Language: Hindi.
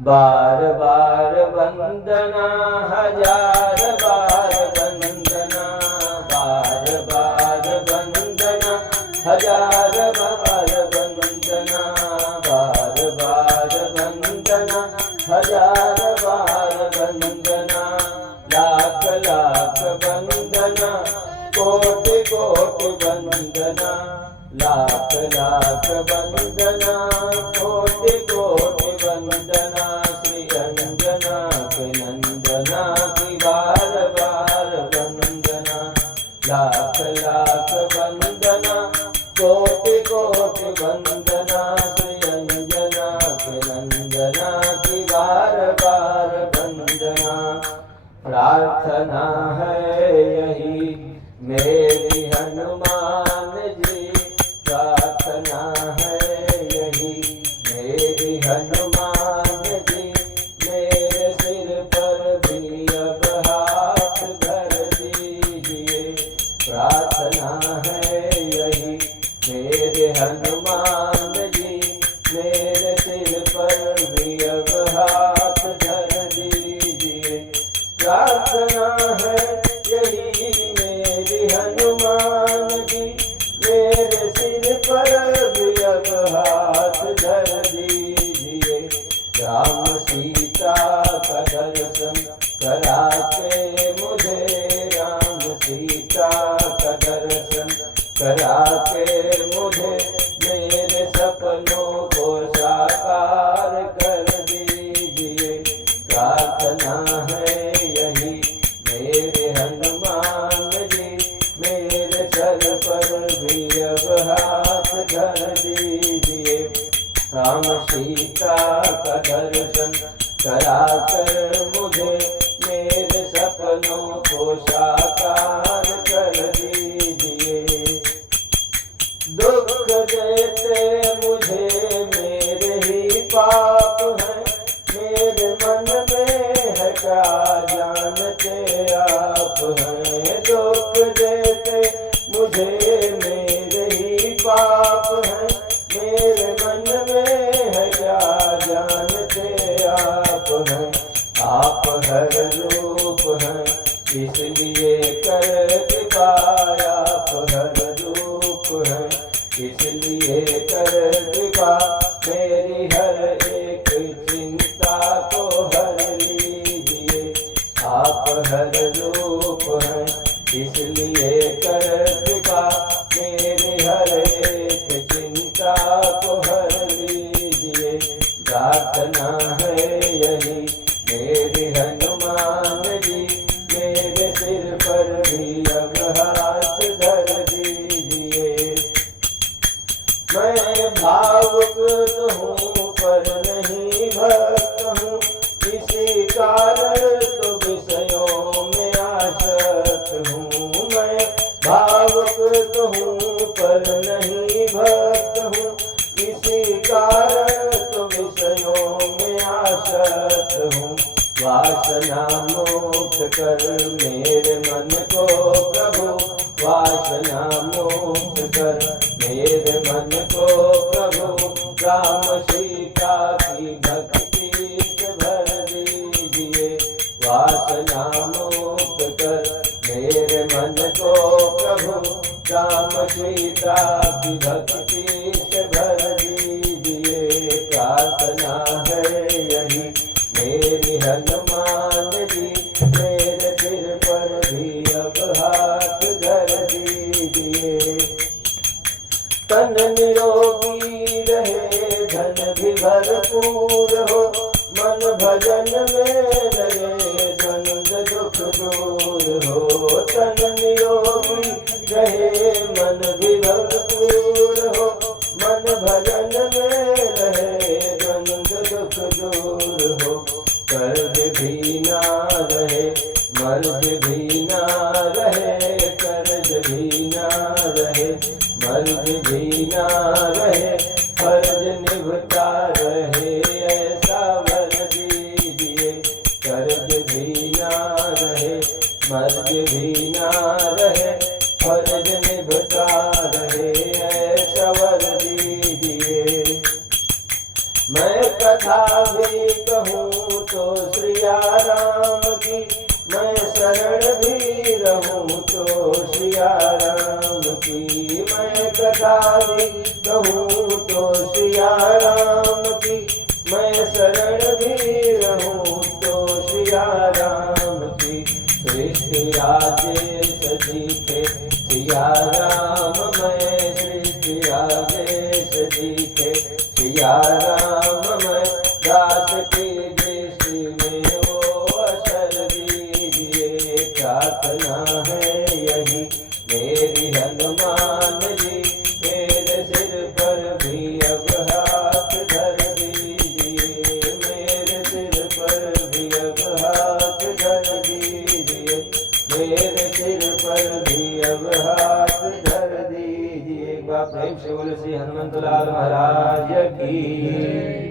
बार बार वंदना, हजार बार वंदना, बार बार वंदना, हजार बार वंदना, बार बार वंदना, हजार बार वंदना, लाख लाख वंदना, कोटि कोटि वंदना, लाख लाख वंदना, कोटि कोटि वंदना, श्री अंजना के नंदना की बार बार वंदना, लाख लाख वंदना, कोटि कोटि वंदना, श्री अंजना के नंदना की बार बार वंदना। प्रार्थना है यही मेरी हनुमान जी, प्रार्थना है यही मेरी हनुमान जी, मेरे सिर पर भी अब हाथ धर दीजिए। प्रार्थना है यही मेरे हनुमान जी, मेरे सिर पर भी अब हाथ धर दीजिए। प्रार्थना है यही मेरी हनुमान जी, मेरे सिर पर भी अब हाथ धर दीजिए। राम सीता का दर्शन करा के मुझे, राम सीता का दर्शन करा के मुझे, मेरे सपनों को साकार कर दीजिए। प्रार्थना है यही मेरे हनुमान जी, मेरे सर पर भी अब हाथ धर दीजिए। राम सीता का दर्शन करा कर मुझे, मेरे सपनों को साकार कर दीजिए। दुख देते मुझे मेरे ही पाप हैं, मेरे मन में है क्या जानते आप हैं। दुख देते मुझे मेरे ही पाप हैं, मेरे मन में है क्या जानते आप हैं। आप हर रूप हैं इसलिए कर कृपा, आप हर रूप हैं इसलिए कर कृपा, मेरी हर एक चिंता को हर लीजिए। आप हर रूप हैं इसलिए कर कृपा, मेरी हर एक चिंता को हर लीजिए। प्रार्थना है यही मेरे हनुमान जी, मेरे सिर पर भी अब हाथ धर दीजिए। मैं भावुक तो हूँ पर नहीं भक्त हूँ, इसी कारण तो विषयों में आसक्त हूँ। मैं भावुक तो हूँ पर नहीं भक्त हूँ, इसी कारण तो विषयों में आसक्त हूँ। वासना मुक्त कर मेरे मन को प्रभु, वासना मुक्त कर मेरे मन को प्रभु, राम सीता की भक्ति से भर दीजिए। वासना मुक्त कर मेरे मन को प्रभु, राम सीता की भक्ति से भर दीजिए। प्रार्थना है यही मेरी हनुमान जी, मेरे सिर पर भी अब हाथ धर दीजिए। तन निरोगी रहे धन भी भरपूर हो, मन भजन में लगे द्वंद दुख दूर हो। तन निरोगी रहे मन भी भरपूर हो, मन भजन में रहे द्वंद दुख दूर हो। कर्ज भी ना रहे मर्ज भी ना रहे, कर्ज भी ना रहे मर्ज भी ना रहे, फर्ज निभता रहे ऐसा वर दीजिए। कर्ज भी ना रहे मर्ज भी ना रहे, फर्ज निभता रहे ऐसा वर दीजिए। मैं कथा भी कहूँ तो श्रिया राम की, मैं शरण भी रहूँ तो श्रिया राम की। मैं कथा भी कहूँ तो श्रिया राम की, मैं शरण भी रहूँ तो श्रिया राम की। सृष्टि राजेश जी के सिया राम, मैं सृष्टि राजेश जी के सिया राम, मैं दास की दृष्टि में वो असल दीजिए। प्रार्थना है यही मेरी हनुमान जी, मेरे सिर पर भी अब हाथ धर दीजिए। मेरे सिर पर भी अब हाथ धर दीजिए। मेरे सिर पर भी अब हाथ धर दीजिए। एक बार प्रेम से बोले श्री हनुमंत लाल महाराज की।